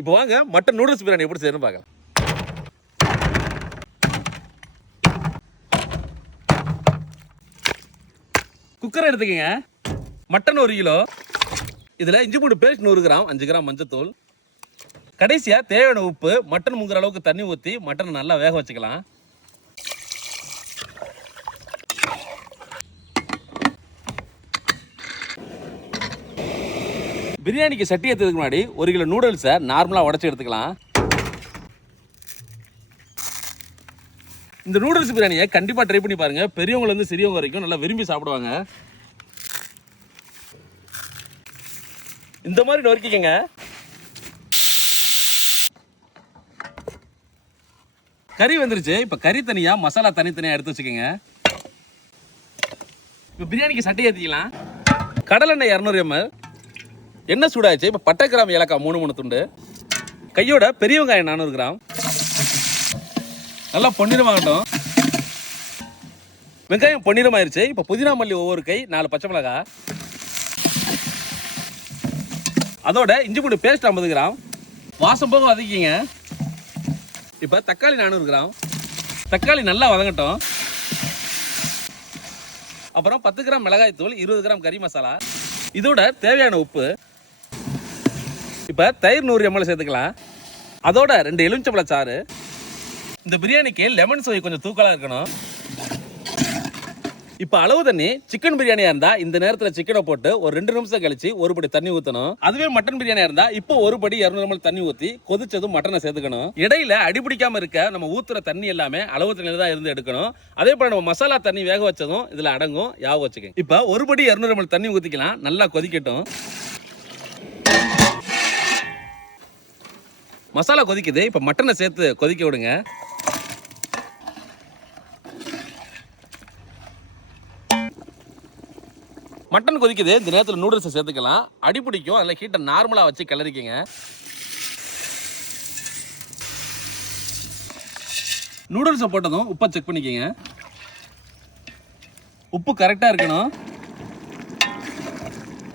இப்போ வாங்க mutton noodles biryani எப்படி செய்யணும்னு பார்க்கலாம். குக்கரை எடுத்துக்கங்க. Mutton 1 kilo. இதில் இஞ்சி பூண்டு பேஸ்ட் 100 கிராம், 5 கிராம் மஞ்சத்தூள். கடைசியாக தேவையான உப்பு. மட்டன் முங்குற அளவுக்கு தண்ணி ஊற்றி மட்டனை நல்லா வேக வச்சுக்கலாம். பிரியாணிக்கு சட்டி ஏற்றதுக்கு முன்னாடி 1 கிலோ நூடுல்ஸை நார்மலாக உடச்சி எடுத்துக்கலாம். இந்த நூடுல்ஸ் பிரியாணியை கண்டிப்பாக ட்ரை பண்ணி பாருங்க. பெரியவங்கலேருந்து சிறியவங்க வரைக்கும் நல்லா விரும்பி சாப்பிடுவாங்க. இந்த மாதிரி நொறுக்கிக்கங்க. கறி வந்துருச்சு. இப்போ கறி தனியாக, மசாலா தனித்தனியாக எடுத்து வச்சுக்கோங்க. இப்போ பிரியாணிக்கு சட்டி ஏற்றிக்கலாம். கடலெண்ணெய் 200 ml. எண்ணெய் சூடாச்சு. இப்போ பட்டை கிராம் ஏலக்காய் 3 துண்டு. கையோட பெரிய வெங்காயம் 400 கிராம். நல்லா பொன்னிறமாகட்டும். வெங்காயம் பொன்னிறமாயிருச்சு. இப்போ புதினா மல்லி ஒவ்வொரு கை, 4 பச்சை மிளகாய். அதோட இஞ்சி பூண்டு பேஸ்ட் 50 கிராம். வாசம் போக வதக்கிங்க. இப்போ தக்காளி 400 கிராம். தக்காளி நல்லா வதங்கட்டும். அப்புறம் 10 கிராம் மிளகாய் தூள், 20 கிராம் கறி மசாலா. இதோட தேவையான உப்பு. இப்போ தயிர் 100 ml சேர்த்துக்கலாம். அதோட 2 எலுமிச்சம்பழ சாறு. இந்த பிரியாணிக்கு லெமன் சுவை கொஞ்சம் தூக்கலாக இருக்கணும். இப்போ அளவு தண்ணி. சிக்கன் பிரியாணியாக இருந்தால் இந்த நேரத்தில் சிக்கனை போட்டு ஒரு 2 நிமிஷம் கழிச்சு ஒரு படி தண்ணி ஊற்றணும். அதுவே மட்டன் பிரியாணியாக இருந்தால் இப்போ ஒரு படி 200 ml தண்ணி ஊற்றி கொதிச்சதும் மட்டனை சேர்த்துக்கணும். இடையில அடிபிடிக்காமல் இருக்க நம்ம ஊற்றுற தண்ணி எல்லாமே அளவு தண்ணியில் தான் இருந்து எடுக்கணும். அதே போல் நம்ம மசாலா தண்ணி வேக வச்சதும் இதில் அடங்கும். யாவும் வச்சுக்கோங்க. இப்போ ஒரு படி 200 ml தண்ணி ஊற்றிக்கலாம். நல்லா கொதிக்கட்டும். மசாலா கொதிக்குது. இப்போ மட்டனை சேர்த்து கொதிக்க விடுங்க. மட்டன் கொதிக்குது. இந்த நேரத்தில் நூடுல்ஸை சேர்த்துக்கலாம். அடிப்பிடிக்கும். அதில் ஹீட்டை நார்மலாக வச்சு கிளறிக்கிங்க. நூடுல்ஸை போட்டதும் உப்பை செக் பண்ணிக்கோங்க. உப்பு கரெக்டாக இருக்கணும்.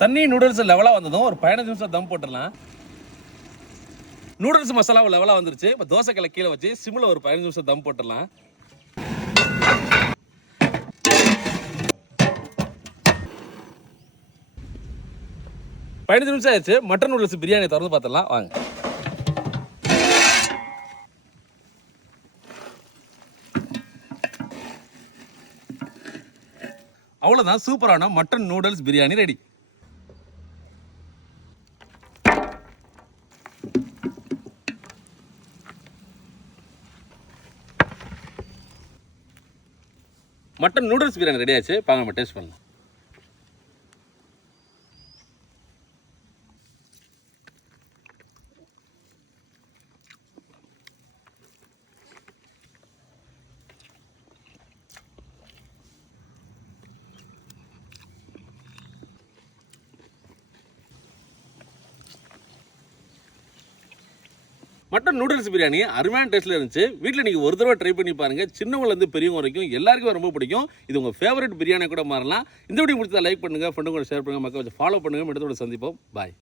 தண்ணி நூடுல்ஸ் லெவலாக வந்ததும் ஒரு 15 நிமிஷம் தம் போட்டுடலாம். நூடுல்ஸ் மசாலாவும் லெவலாக வந்துருச்சு. இப்போ தோசைக்கல்லை கீழே வச்சு சிம்மில் ஒரு 15 நிமிஷம் தம் போட்டுடலாம். பதினஞ்சு நிமிஷம் ஆயிடுச்சு. மட்டன் நூடுல்ஸ் பிரியாணி திறந்து பார்த்துடலாம் வாங்க. அவ்வளோதான், சூப்பரான mutton noodles biryani ready. Mutton noodles biryani ready ஆச்சு. பாங்க நம்ம டேஸ்ட் பண்ணலாம். மட்டன் நூடுல்ஸ் பிரியாணி அருமையான டேஸ்ட்டில் இருந்துச்சு. வீட்டில் நீங்கள் ஒரு தடவை ட்ரை பண்ணி பாருங்கள். சின்னவங்கலேருந்து பெரியவங்க வரைக்கும் எல்லாருக்குமே ரொம்ப பிடிக்கும். இது உங்கள் ஃபேவரட் பிரியாணி கூட மாறலாம். இந்த வீடியோ முடிச்சா லைக் பண்ணுங்கள், ஃப்ரெண்டு கூட ஷேர் பண்ணுங்கள், மக்கள் வச்சு ஃபாலோ பண்ணுங்கள். இடத்தோட சந்திப்போம். பாய்.